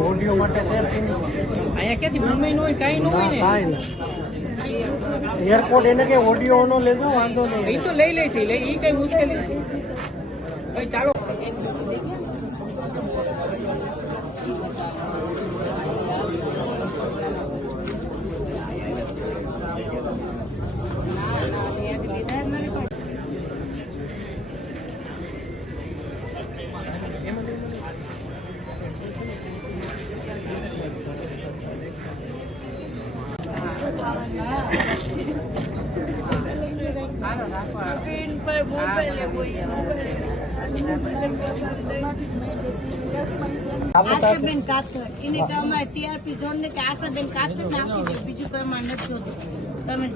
audio માટે છે અહીંયા ક્યાંથી મુંબઈ નો હોય કાંઈ ન હોય ને કાંઈ નહીં એરપોર્ટ એને કે ઓડિયો નો લેજો વાંધો નહીં એ તો લઈ લે છે એ કઈ મુશ્કેલી નથી ભાઈ ચાલો આશાબેન કાથડ એને તો અમારે ટીઆરપી ઝોન ને કે આશાબેન કાથડ ને આપી દે બીજું કોઈ માં નથી જોતું તમે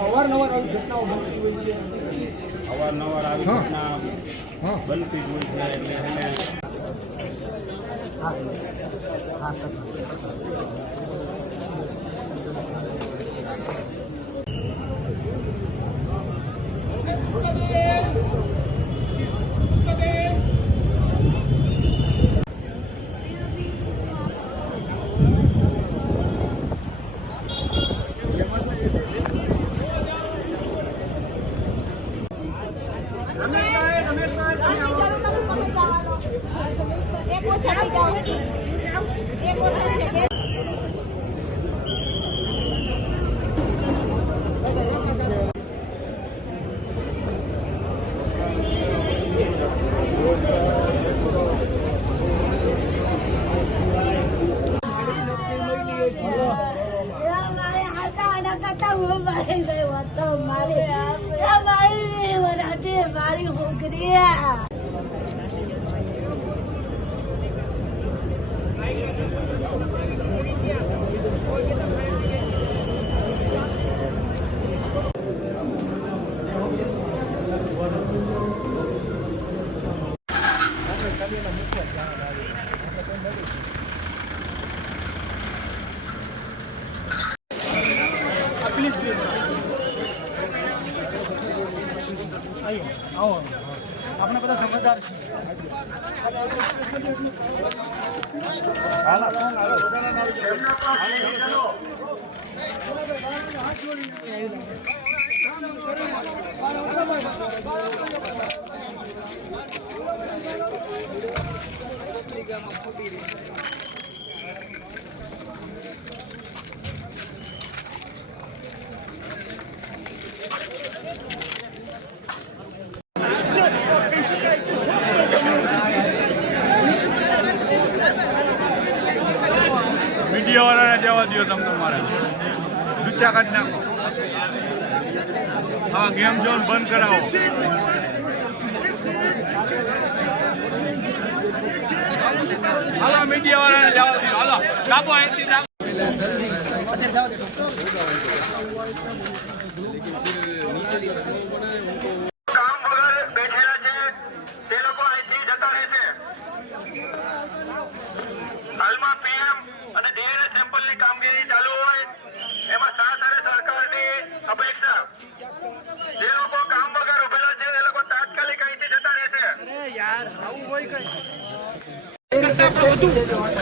અવારનવાર આવી ઘટનાઓ બનતી હોય છે અવારનવાર આવી ઘટના બનતી જ હોય છે મારી હોકરિયા આવો આપણે બધા સમજદાર મીડિયા વાળાને જવા દો તમે તમારે દૂચા કાઢી નાખો હા ગેમ ઝોન બંધ કરાવો હાલો મીડિયા વાળાને જવા દો હાલો કાપો અહીંથી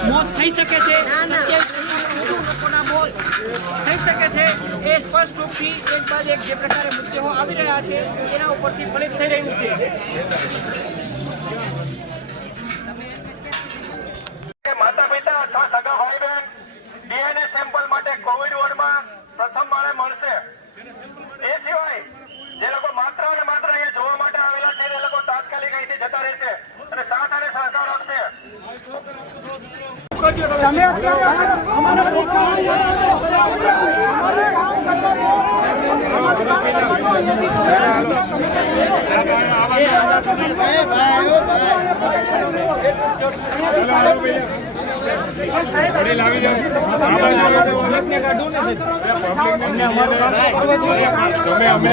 મોત થઈ શકે છે લોકોના મોત થઈ શકે છે એ સ્પષ્ટ રૂપથી એક બાદ એક જે પ્રકારે મુદ્દાઓ આવી રહ્યા છે એના ઉપરથી ફલિત થઈ રહ્યું છે માતા પિતા અથવા સગા ભાઈ બહેન ડીએનએ સેમ્પલ માટે કોવિડ વોર્ડમાં પ્રથમ માળે મળશે એ સિવાય જે લોકો માત્ર અને માત્ર અહીંયા જોવા માટે આવેલા છે એ લોકો તાત્કાલિક અહીંથી જતા રહેશે અને સાથ અને સહકાર આપશે તમે અત્યારે વડીલ આવી જાવ આ બાજુ કાઢું ને તમે અમને